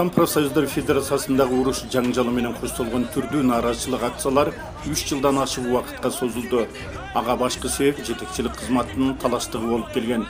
Кыргызстан профсоюздар федерациясындагы уруш жаңжалы менен коштолгон түрдүү нааразычылык акциялар 3 жылдан ашык убакытка созулду. Ага башкы себеп жетекчилик кызматынын талаштыгы болуп келген.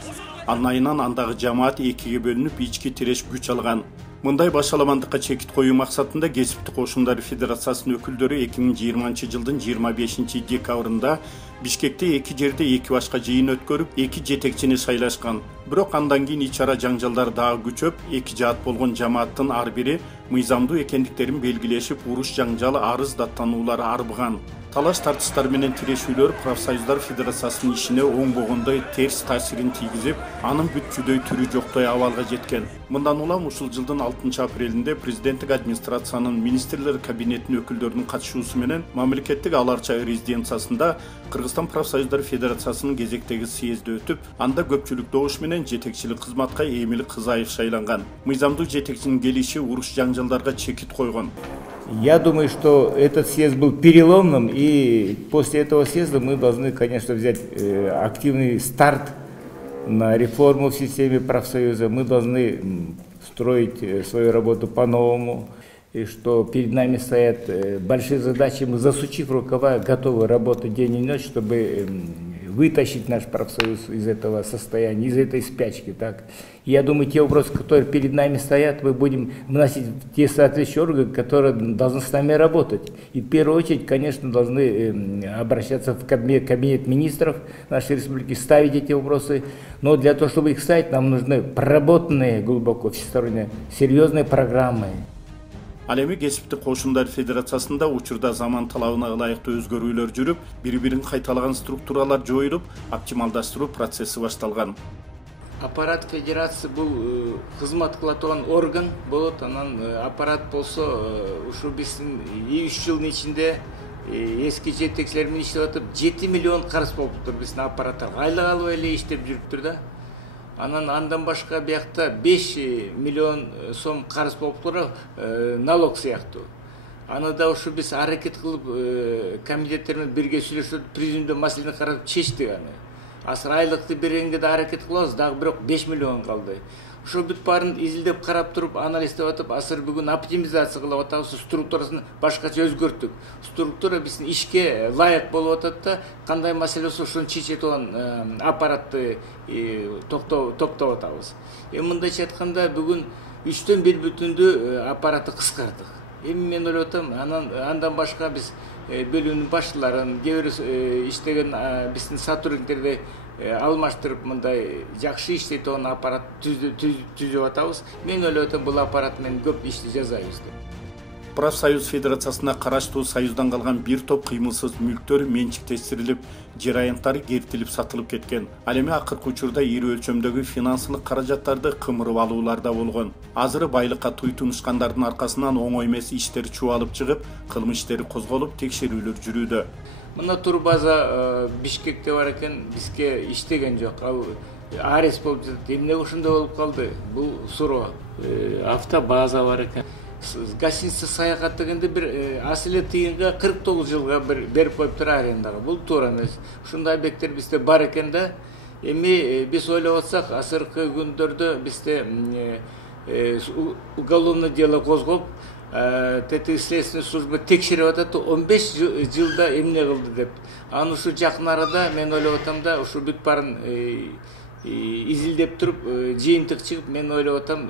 Анын айынан андагы жамаат экиге бөлүнүп, ички тиреш күч алган. Мындай башаламандыкка чекит коюу максатында Кесиптик кошундар федерациясынын өкүлдөрү 2020 жылдын 25 декабрында Бишкекте эки жерде эки башка жыйын өткөрүп, эки жетекчини шайлашкан. Бирок андан кийин ич-ара жаңжалдар дагы күчөп, эки жаат болгон жамааттын ар бири мыйзамдуу экендиктерин белгилешип, уруш жаңжалы арыз даттануулары арбыган. Талаш тартыштар менен тирешүүлөр профсоюздар федерациясынын ишине оңбогондой терс таасирин тийгизип, анын бүтчүдөй түрү жоктой абалга жеткен. Мындан улам ушул жылдын 6 апрелинде президенттик администрациянын министрлер кабинетинин өкүлдөрүнүн катышуусу менен мамлекеттик аларча резиденциясында Кыргызстан профсоюздар федерациясынын кезектеги съезди өтүп, анда көпчүлүк добуш менен жетекчилик кызматка Эмил Кызаев шайланган. Мыйзамдуу жетекчинин келиши уруш жаңжалдарга чекит койгон. Я думаю, что этот съезд был переломным, и после этого съезда мы должны, конечно, взять активный старт на реформу в системе профсоюза. Мы должны строить свою работу по-новому, и что перед нами стоят большие задачи. Мы, засучив рукава, готовы работать день и ночь, чтобы вытащить наш профсоюз из этого состояния, из этой спячки. Так. И я думаю, те вопросы, которые перед нами стоят, мы будем вносить в те соответствующие органы, которые должны с нами работать. И в первую очередь, конечно, должны обращаться в кабинет министров нашей республики, ставить эти вопросы. Но для того, чтобы их ставить, нам нужны проработанные глубоко, всесторонние, серьезные программы. Ал эми Кесиптик кошундар федерациясында учурда заман талабына ылайыктуу өзгөрүүлөр жүрүп, бири-бирин кайталаган структуралар жоюлуп, оптималдаштыруу процесси башталган. Аппарат федерация бул кызмат кыла турган орган болот. Анан аппарат болсо ушу биздин 3 жылдын ичинде эски жетекчилер менен иштеп атып 7 миллион карыз болуптур биздин аппараттарга. Айлык албай эле иштеп жүрүптүр да. Андан башка биякта 5 миллион сом карыз болуптур налог сыяктуу. Аны да ушу биз аракет кылып комитеттер менен бирге сүйлөшүп, президиумда маселени карап чечтик аны. Азыр айлыкты бергенге да аракет кылабыз, дагы бирок 5 миллион калды. Ошо бүт баарын изилдеп карап туруп, анализдеп атып, азыр бүгүн оптимизация кылып атабыз, структурасын башкача өзгөрттүк. Структура биздин ишке лайык болуп атат да, кандай маселе болсо ошону чече турган аппаратты топтоп атабыз. Мындайча айтканда бүгүн 3төн 1 бүтүндүү аппаратты кыскарттык. Эми мен ойлоп атам, андан башка биз бөлүүнүн башчыларын, кээ бир иштеген биздин сотрудниктерди алмаштырып, мындай жакшы иштей турган аппарат түзүп атабыз. Мен ойлоп атам, бул аппарат менен көп ишти жасайбыз деп. Профсоюз федерациясына караштуу союздан калган бир топ кыймылсыз мүлктөр менчиктештирилип, жер аянттары кертилип сатылып кеткен. Ал эми акыркы учурда ири өлчөмдөгү финансылык каражаттарды кымырып алуулар да болгон. Азыр байлыкка туйтунушкандардын аркасынан оңой эмес иштер чубалып чыгып, кылмыш иштери козголуп, текшерүүлөр жүрүүдө. Мына турбаза Бишкекте бар экен, бизге иштеген жок. Ал арест болуп жатат. Эмне ошондой болуп калды? Бул суроо. Автобаза бар экен. Гостиница саякат дегенде бир аселе тыйынга 49 жылга берип коюптур арендага. Бул туура эмес. Ушундай объекттер бизде бар экен да. Эми биз ойлоп атсак, азыркы күндөрдө бизде уголовное дело козголуп, следственный служба текшерип атат, 15 жылда эмне кылды деп. Аны ушу жакын арада мен ойлоп атам да, ушу бүт баарын изилдеп туруп, жыйынтык чыгып, мен ойлоп атам,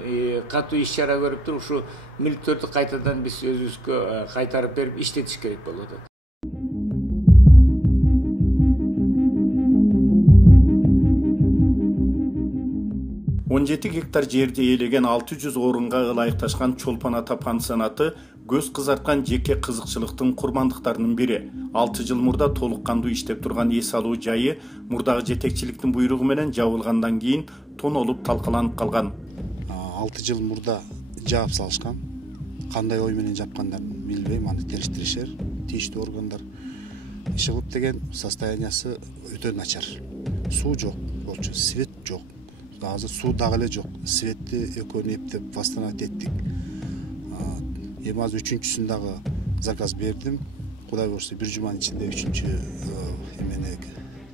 катуу иш-чара көрүп туруп, ушу мүлктөрдү кайтадан биз өзүбүзгө кайтарып берип иштетиш керек болуп атат. Он 7 гектар жерди ээлеген 600 орунга ылайыкташкан Чолпон ата пансионаты көз кызарткан жеке кызыкчылыктын курмандыктарынын бири. 6 жыл мурда толук кандуу иштеп турган эс алуу жайы мурдагы жетекчиликтин буйругу менен жабылгандан кийин тонолуп талкаланып калган. 6 жыл мурда жаап салышкан. Кандай ой менен жапкандарын билбейм, аны териштиришер. Тийиштүү органдар иш кылып деген состояниясы өтө начар. Суу жок, болчу, свет жок. Азыр суу дагы эле жок. Светти экөөнү эптеп восстановить эттик. Эми азыр 3-үчүсүн дагы заказ бердим. Кудай буйрса 1 жуманын ичинде 3-үчү эмени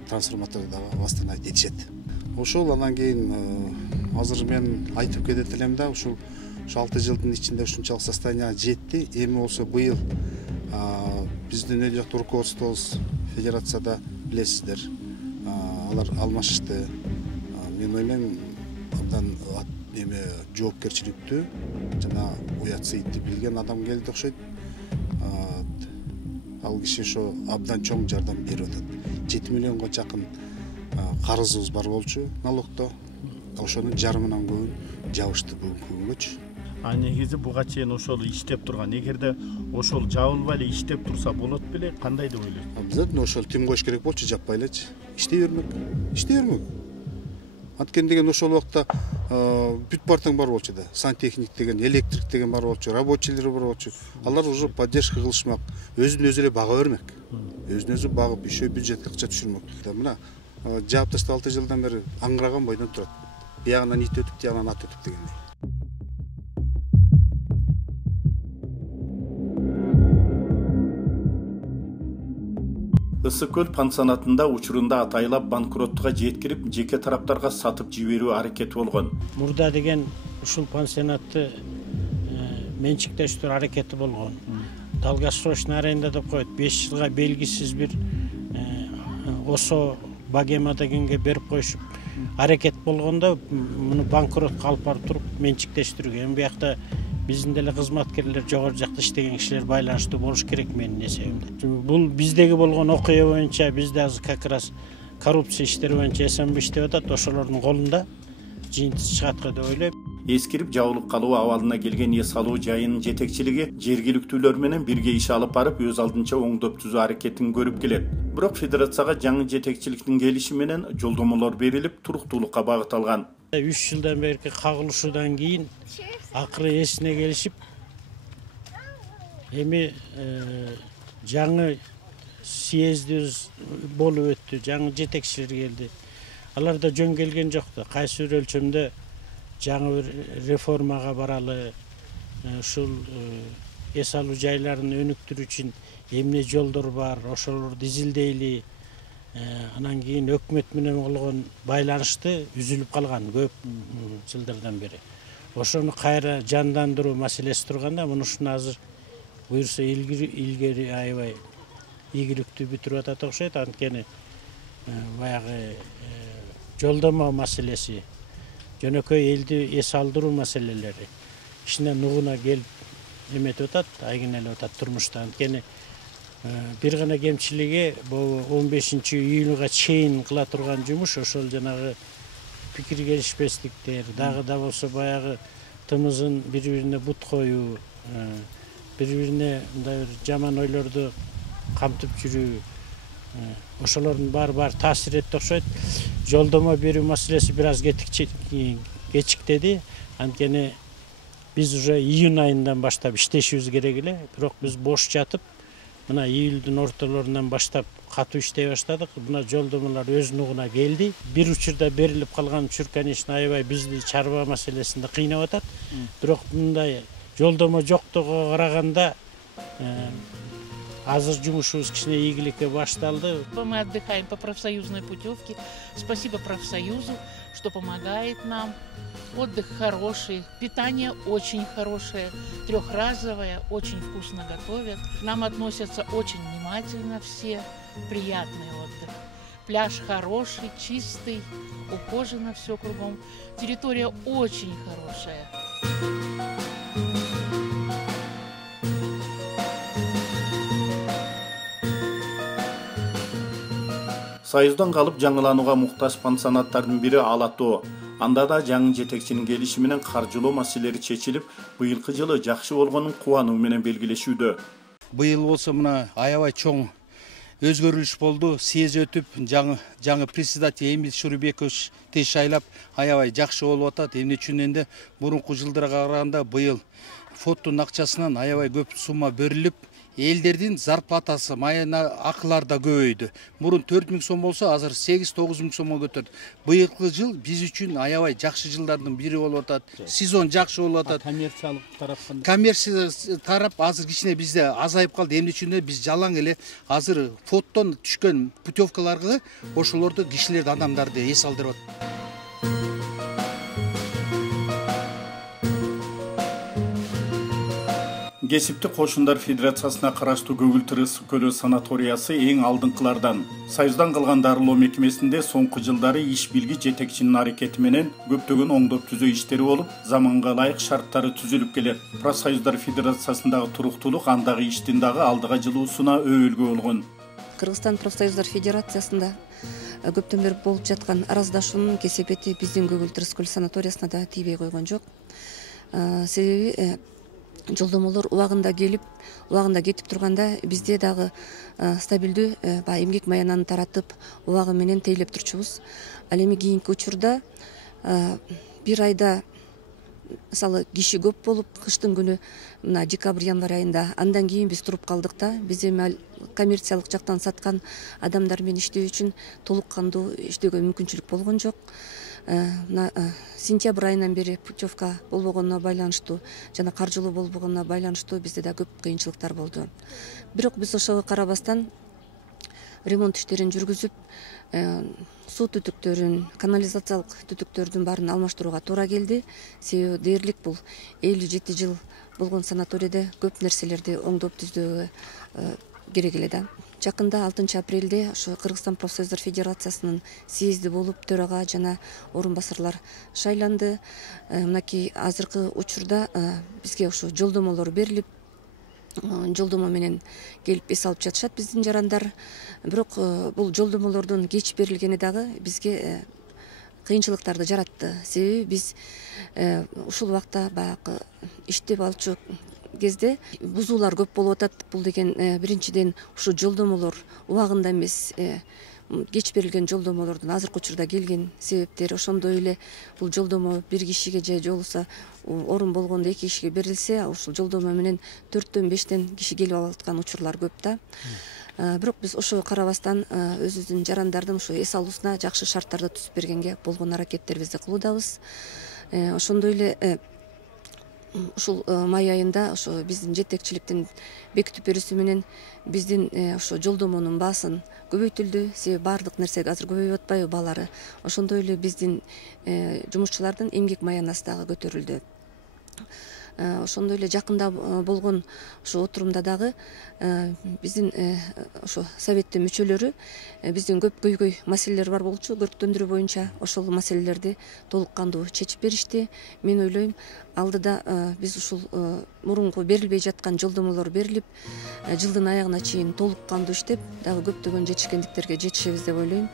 трансформаторду дагы восстановить этишет. Ошол андан кийин азыр мен айтып кетет элем да, ушул Ошо 6 жылдын ичинде ушунчалык состоянияга жетти. Эми болсо быйыл биздин өйдө жакта руководствобуз федерацияда билесиздер, алар алмашышты. Мен ойлойм абдан эме жоопкерчиликтүү жана уятсыйты билген адам келди окшойт. Ал киши ошо абдан чоң жардам берип атат. 7 миллионго жакын карызыбыз бар болчу налогдо. Ошонун жарымынан көбүн жабышты бүгүнкү күнгөчү. Негизи буга чейин ошол иштеп турган. Эгерде ошол жабылбай эле иштеп турса болот беле? Кандай деп ойлойсуз? Обязательно ошол тим коюш керек болчу, жаппай элечи. Иштей бермек. Анткени деген ошол убакта бүт бартың бар болчу да. Сантехник деген, электрик деген бар болчу, рабочийлер бар болчу. Алар уже поддержка кылышмак, өзүн өзү эле бага бермек. Өзүн өзү багып, еще бюджетке акча түшүрмөк. Мына жаап таштап 6 жылдан бери аңгыраган бойдон турат. Биягынан ит өтүп, тиягынан ат өтүп дегендей. Ысык-Көл пансионатында учурунда атайлап банкроттуга жеткирип, жеке тараптарга сатып жиберүү аракети болгон. Мурда деген ушул пансионатты менчиктештирүү аракети болгон. Долгосрочный аренда деп коет, 5 жылга белгисиз бир осо богема дегенге берип коюшуп аракет болгондо муну банкротко алып барып туруп менчиктештирүүгө. Эми биякта биздин деле кызматкерлер, жогору жакта иштеген кишилер байланыштуу болуш керек менин эсебимде. Бул биздеги болгон окуя боюнча бизде азыр как раз коррупция иштери боюнча СМБ иштеп атат, ошолордун колунда жыйынтысы чыгат деп ойлойм. Эскирип жабылып калуу абалына келген эс алуу жайынын жетекчилиги жергиликтүүлөр менен бирге иш алып барып, өз алдынча оңдоп түзүү аракетин көрүп келет. Бирок федерацияга жаңы жетекчиликтин келиши менен жолдомолор берилип, туруктуулукка багыт алган. 3 жылдан берки кагылышуудан кийин акыры эсине келишип, эми жаңы съездибиз болуп өттү, жаңы жетекчилер келди. Алар да жөн келген жок да. Кайсы бир өлчөмдө жаңы бир реформага баралы, ушул эс алуу жайларын өнүктүрүү үчүн эмне жолдор бар, ошолорду изилдейли. Анан кийин өкмөт менен болгон байланышты үзүлүп калган көп жылдардан бери. Ошону кайра жандандыруу маселеси турганда, муну ушуну азыр буюрса илгери аябай ийгиликтүү бүтүрүп атат окшойт. Анткени баягы жолдомо маселеси, жөнөкөй элди эс алдыруу маселелери кичине нугуна келип эметип атат, айгинелеп атат турмушта. Анткени бир гана кемчилиги бул 15-июнга чейин кыла турган жумуш ошол жанагы пикир келишпестиктер, дагы да болсо баягы тымызын бири-бирине бут коюу, бири-бирине мындай бир жаман ойлорду камтып жүрүү, ошолордун баары таасир этти окшойт. Жолдомо берүү маселеси бир аз кечиктеди. Анткени биз уже июнь айынан баштап иштешибиз керек эле, бирок биз бош жатып, мына июлдун ортолорунан баштап катуу иштей баштадык. Мына жолдомолор өз нугуна келди. Бир учурда берилип калган учур, конечно, аябай бизди чарба маселесинде кыйнап атат. Бирок мындай жолдомо жоктугуна караганда азыр жумушубуз кичине ийгиликке башталды. Мы отдыхаем по профсоюзной путевке. Спасибо профсоюзу, что помогает нам. Отдых хороший, питание очень хорошее, трехразовое, очень вкусно готовят. К нам относятся очень внимательно все, приятный отдых. Пляж хороший, чистый, ухожено все кругом. Территория очень хорошая. Союздан калып жаңыланууга муктаж пансионаттардын бири Ала Тоо. Анда да жаңы жетекчинин келиши менен каржылоо маселелери чечилип, быйылкы жылы жакшы болгонун кубануу менен белгилешүүдө. Быйыл болсо мына аябай чоң өзгөрүлүш болду. Съезд өтүп, жаңы председатель Эмиль Шурбекович шайлап, аябай жакшы болуп атат. Эмне үчүн энди мурунку жылдарга караганда быйыл фонддун акчасынан аябай көп сумма берилип, элдердин зарплатасы, майына акылар да көбөйдү. Мурун 4000 сом болсо, азыр 8-9 сомго көтөрдү. Быйылкы жыл биз үчүн аябай жакшы жылдардын бири болуп атат. Сезон жакшы болуп атат. Коммерциялык тараптан. Коммерция тарап азыр кичине бизде азайып калды. Эмне үчүн биз жалаң эле азыр фонддон түшкөн путевкаларга ошолорду кишилерди, адамдарды эс алдырып атат. Кесипти Кошундар Федерациясына караштуу Көгүлтүр ысык көлү санаториясы эң алдыңкылардан. Союздан калган дарылоо мекемесинде соңку жылдары иш билги жетекчинин аракети менен көптөгөн оңдоп түзөө иштери болуп, заманга ылайык шарттары түзүлүп келет. Профсоюздар Федерациясындагы туруктуулук андагы иштин дагы алдыга жылуусуна өбөлгө болгон. Кыргызстан Профсоюздар Федерациясында көптөн бери болуп жаткан араздашуунун кесепети биздин Көгүлтүр ысык көлү санаториясына да тийбей койгон жок. Себеби жолдомолор убагында келип, убагында кетип турганда бизде дагы стабилдүү эмгек маянаны таратып, убагы менен тейлеп турчубуз. Ал эми кийинки учурда бир айда мисалы киши көп болуп, кыштын күнү мына декабрь-январь айында, андан кийин биз туруп калдык да. Биз эми коммерциялык жактан саткан адамдар менен иштөө үчүн толук кандуу иштөөгө мүмкүнчүлүк болгон жок. Сентябрь айынан бери путевка болбогонуна байланыштуу жана каржылуу болбогонуна байланыштуу бизде да көп кыйынчылыктар болду. Бирок биз ошого карабастан ремонт иштерин жүргүзүп, суу түтүктөрүн, канализациялык түтүктөрдүн баарын алмаштырууга туура келди. Себеби дээрлик бул 57 жыл болгон санаторийде көп нерселерди оңдоп түздөөгө керек эле да. Жакында 6 апрелде ошо Кыргызстан Профсоюздар Федерациясынын съезди болуп, төрага жана орун басарлар шайланды. Мынакей азыркы учурда бизге ошо жолдомолор берилип, жолдомо менен келип эс алып жатышат биздин жарандар. Бирок бул жолдомолордун кеч берилгени дагы бизге кыйынчылыктарды жаратты. Себеби биз ушул убакта баягы иштеп алчу кезде бузуулар көп болуп атат. Бул деген биринчиден ушу жолдомолор убагында эмес, кеч берилген жолдомолордун азыркы учурда келген себептери. Ошондой эле бул жолдомо бир кишиге же болбосо орун болгондо 2 кишиге берилсе, ушул жолдомо менен 4-төн 5тен киши келип алаткан учурлар көп да. Бирок биз ошого карабастан өзүбүздүн жарандардын ушу эс алуусуна жакшы шарттарды түзүп бергенге болгон аракеттерибизди кылуудабыз. Ошондой эле ушул май айында ошо биздин жетекчиликтин бекитип берүүсү менен биздин ошо жолдомонун баасын көбөйтүлдү. Себеби баардык нерсе азыр көбөйүп атпайбы баалары. Ошондой эле биздин жумушчулардын эмгек маянасы дагы көтөрүлдү. Ошондой эле жакында болгон ошо отурумда дагы биздин ошо советтин мүчөлөрү биздин көп көйгөй маселелер бар болчу, көрктөндүрүү боюнча ошол маселелерди толук кандуу чечип беришти. Мен ойлойм, алдыда биз ушул мурунку берилбей жаткан жолдомолор берилип, жылдын аягына чейин толук кандуу иштеп, дагы көптөгөн жетишкендиктерге жетишебиз деп ойлойм.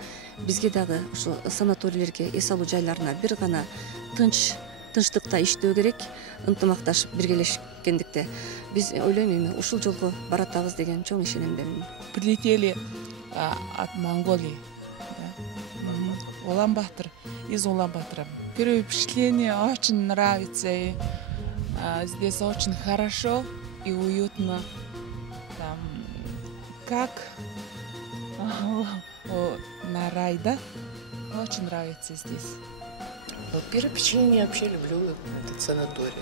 Бизге дагы ошо санаторийлерге, эс алуу жайларына бир гана тынчтыкта иштөө керек, ынтымакташып биргелешкендикте. Биз ойлойм, эми ушул жолго баратабыз деген чоң ишенимдемин. Прилетели от Монголии, Улан-Батор, из Улан-Батора. Первое впечатление очень нравится. И, здесь очень хорошо и уютно. Там, как на рай, да? Очень нравится здесь. Первое впечатление, я вообще люблю этот санаторий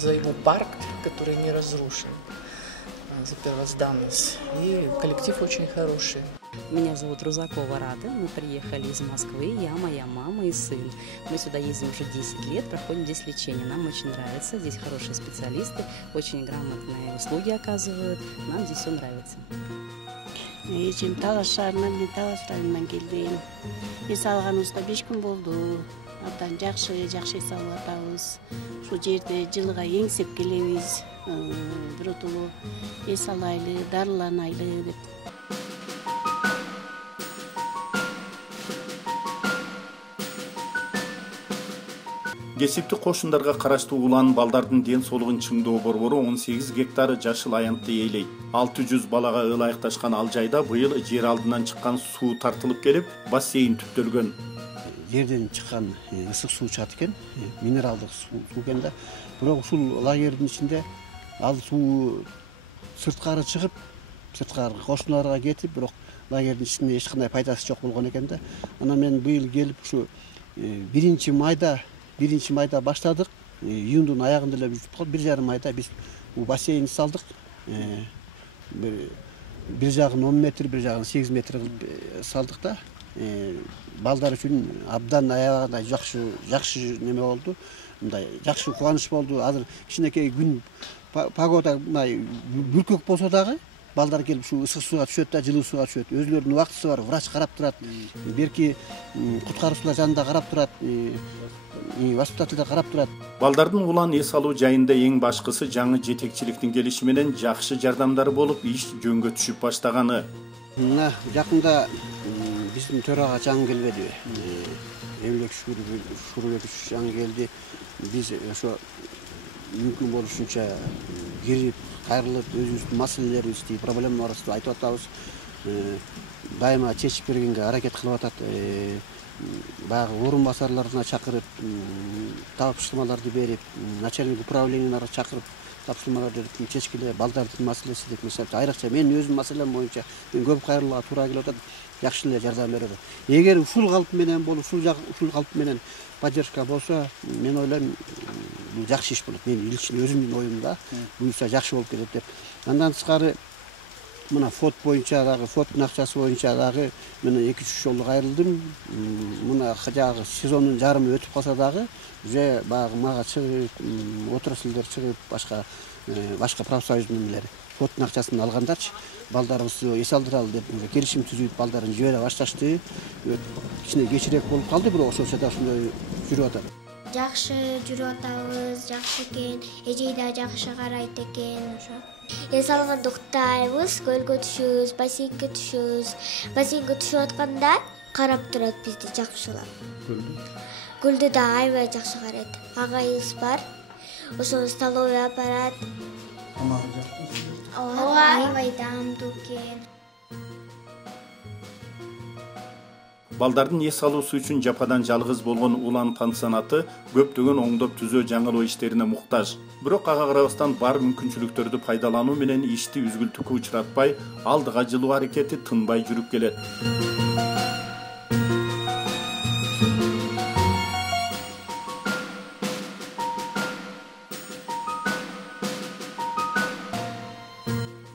за его парк, который не разрушен, за первозданность. И коллектив очень хороший. Меня зовут Рузакова Рада. Мы приехали из Москвы, я, моя мама и сын. Мы сюда ездим уже 10 лет, проходим здесь лечение. Нам очень нравится, здесь хорошие специалисты, очень грамотные услуги оказывают. Нам здесь все нравится. Эжем Талас шаарынан, мен Талас районунан келдим. Эс алганыбызга 5 күн болду. Абдан жакшы эс алып атабыз. Ушул жерде жылга эңсеп келебиз. Биротоло эс алайлы, дарыланайлы деп. Кесипти Кошундарга караштуу Улан балдардын ден соолугун чыңдоо борбору 18 гектар жашыл аянтты ээлейт. 600 балага ылайыкташкан ал жайда быйыл жер алдынан чыккан суу тартылып келип, бассейн түптөлгөн. Жерден чыккан ысык суу чыгат экен, минералдык суу экен да. Бирок ушул лагердин ичинде ал суу сырткары чыгып, сырткары Кошундарга кетип, бирок лагердин ичинде эч кандай пайдасы жок болгон экен да. Анан мен быйыл келип ушу 1 майда баштадык. Июндун аягында эле бүтүп калды. 1,5 айда биз бул бассейн салдык. Бир жагын 10 метр, бир жагын 8 метр кылып салдык да. Балдар үчүн абдан аягында жакшы неме болду. Мындай жакшы кубаныч болду. Азыр кичинекей күн погода мындай бүркөк болсо дагы балдар келип ушу ысык сууга түшөт да жылуу сууга түшөт. Өзүлөрүнүн убактысы бар, врач карап турат. Берки куткаруучулар жанында карап турат. Воспитательдер карап турат. Балдардын улан эс алуу жайында эң башкысы жаңы жетекчиликтин келиши менен жакшы жардамдары болуп иш жөнгө түшүп баштаганы. Мына жакында биздин төрага жаңы келбеди. Эмгек Шурбекович жаңы келди. Биз ошо мүмкүн болушунча кирип, кайрылып, өзүбүздүн маселелерибизди, проблемаларыбызды айтып атабыз. Дайыма чечип бергенге аракет кылып атат. Баягы орун басарларына чакырып, тапшырмаларды берип, начальник управленияларга чакырып, тапшырмаларды чечкиле, балдардын маселеси деп мисалы, айрыкча менин өзүмдүн маселем боюнча мен көп кайрылууга туура келип атат. Жакшы эле жардам берет. Эгер ушул калп менен болуп, ушул калп менен поддержка болсо, мен ойлойм, бул жакшы иш болот. Мен лично өзүмдүн оюмда буюрса жакшы болуп кетет деп. Андан тышкары мына фот боюнча дагы, фоттун акчасы боюнча дагы мен 2-3 жолу кайрылдым. Мына жагы сезондун жарымы өтүп калса дагы, уже баягы мага чыгып, отраслдер чыгып, башка профсоюздун эмелери фоттун акчасын алгандарчы, балдарыбызды эс алдыралы деп келишим түзүп, балдарын жибере башташты. Кичине кечирээк болуп калды, бирок ошончо да ошондой жүрүп атат. Жакшы жүрүп атабыз, жакшы экен, эжей да жакшы карайт экен ошо. Эс алганда уктайбыз, көлгө түшөбүз, бассейнге түшөбүз. Бассейнге түшүп атканда карап турат бизди жакшылап. Көлдү да аябай жакшы карайт. Агайыбыз бар. Ошо столовый аппарат. Ооба, аябай даамдуу экен. Балдардын эс алуусу үчүн жападан жалгыз болгон улан пансионаты көптөгөн оңдоп түзөө жаңылоо иштерине муктаж. Бирок ага карабастан бар мүмкүнчүлүктөрдү пайдалануу менен ишти үзгүлтүккө учуратпай, алдыга жылуу аракети тынбай жүрүп келет.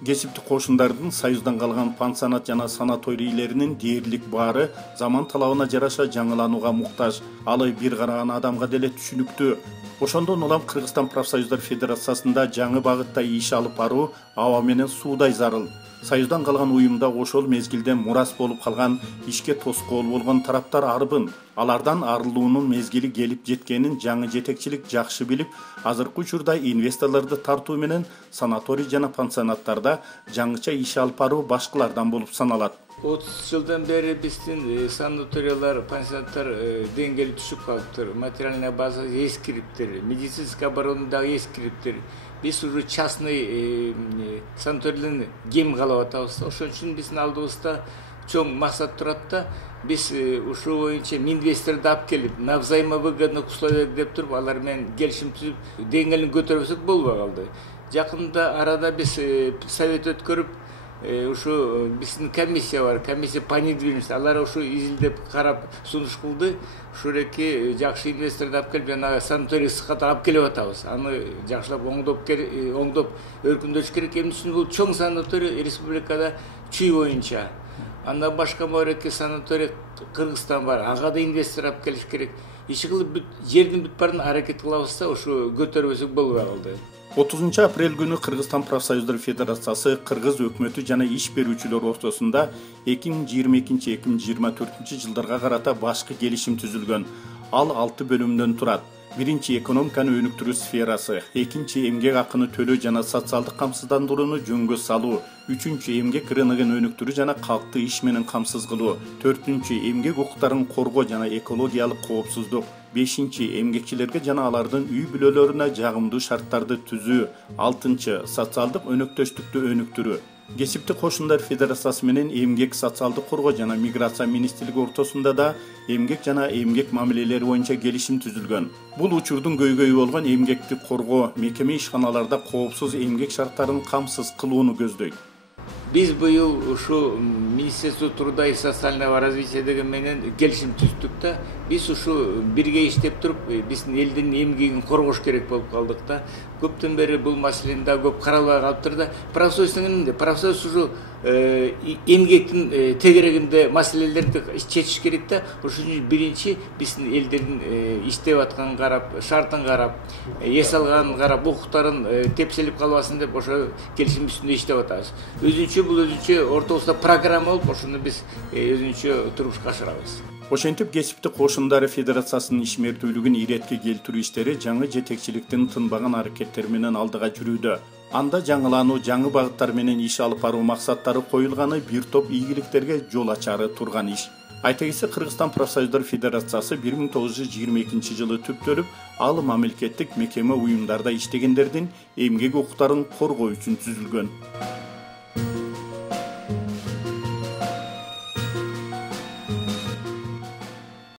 Кесиптик кошундардын союздан калган пансионат жана санаторий иелеринин дээрлик баары заман талабына жараша жаңыланууга муктаж. Алы бир караган адамга деле түшүнүктүү. Ошондон улам Кыргызстан профсоюздар федерациясында жаңы багытта иш алып баруу аба менен суудай зарыл. Союздан калган уюмда ошол мезгилде мурас болуп калган, ишке тоскоол болгон тараптар арбын. Алардан арылуунун мезгили келип жеткенин жаңы жетекчилик жакшы билип, азыркы учурда инвесторлорду тартуу менен санаторий жана пансионаттарда жаңыча иш алып баруу башкалардан болуп саналат. 30 жылдан бери биздин санаториялар, пансионаттар деңгээли түшүп калыптыр. Материальная база эскириптир, медицинский оборона дагы эскириптир. Биз уже частный санаторийлерден кем калып атабыз. Ошон үчүн биздин алдыбызда чоң максат турат да, биз ушул боюнча инвесторду алып келип, на взаимовыгодных условиях деп туруп, алар менен келишим түзүп, деңгээлин көтөрбөсөк болбой калды. Жакында арада биз совет өткөрүп, ушу биздин комиссия бар, комиссия по недвижимости, алар ушу изилдеп карап сунуш кылды. Ушуреки жакшы инвесторду алып келип, жана санаторий сыкат алып келип атабыз. Аны жакшылап оңдоп өркүндөш керек. Эмне үчүн бул чоң санаторий республикада 3 боюнча. Андан башка морекке санаторий Кыргызстан бар. Ага да инвестор алып келиш керек. Иши кылып жердин бүт барын аракет кылабыз да, ушу көтөрбөсөк болбой калды. 30 апрель күнү Кыргызстан профсоюздар федерациясы Кыргыз өкмөтү жана иш берүүчүлөр ортосунда 2022-2024 жылдарга карата башкы келишим түзүлгөн. Ал 6 бөлүмдөн турат. Биринчи экономиканы өнүктүрүү сферасы, экинчи эмгек акыны төлөө жана социалдык камсыздандырууну жөнгө салуу, үчүнчү эмгек рыногун өнүктүрүү жана калкты иш менен камсыз кылуу, төртүнчү эмгек укуктарын коргоо жана экологиялык коопсуздук, бешинчи эмгекчилерге жана алардын үй бүлөлөрүнө жагымдуу шарттарды түзүү, алтынчы социалдык өнөктөштүктү өнүктүрүү. Кесиптик кошундар федерациясы менен эмгек социалдык коргоо жана миграция министрлиги ортосунда да эмгек жана эмгек мамилелери боюнча келишим түзүлгөн. Бул учурдун көйгөйү болгон эмгекти коргоо, мекеме ишканаларда коопсуз эмгек шарттарын камсыз кылууну көздөйт. Биз быйыл ушу Министерство труда и социального развития деген менен келишим түздүк да. Биз ушу бирге иштеп туруп, биздин элдин эмгегин коргош керек болуп калдык да. Көптөн бери бул маселени да көп каралбай калыптыр да. Профсоюз ушу эмгектин тегерегинде маселелерди чечиш керек да. Ошон үчүн биринчи биздин элдердин иштеп атканын карап, шартын карап, эс алганын карап, укуктарын тепселип калбасын деп ошо келишим үстүндө иштеп атабыз. Бул өзүнчө ортобузда программа болуп, ошону биз өзүнчө турмушка ашырабыз. Ошентип кесиптик кошундары федерациясынын ишмердүүлүгүн иретке келтирүү иштери жаңы жетекчиликтин тынбаган аракеттери менен алдыга жүрүүдө. Анда жаңылануу, жаңы багыттар менен иш алып баруу максаттары коюлганы бир топ ийгиликтерге жол ачары турган иш. Айта кетсек, Кыргызстан профсоюздар федерациясы 1922 жылы түптөлүп, ал мамлекеттик мекеме уюмдарда иштегендердин эмгек укуктарын коргоо үчүн түзүлгөн.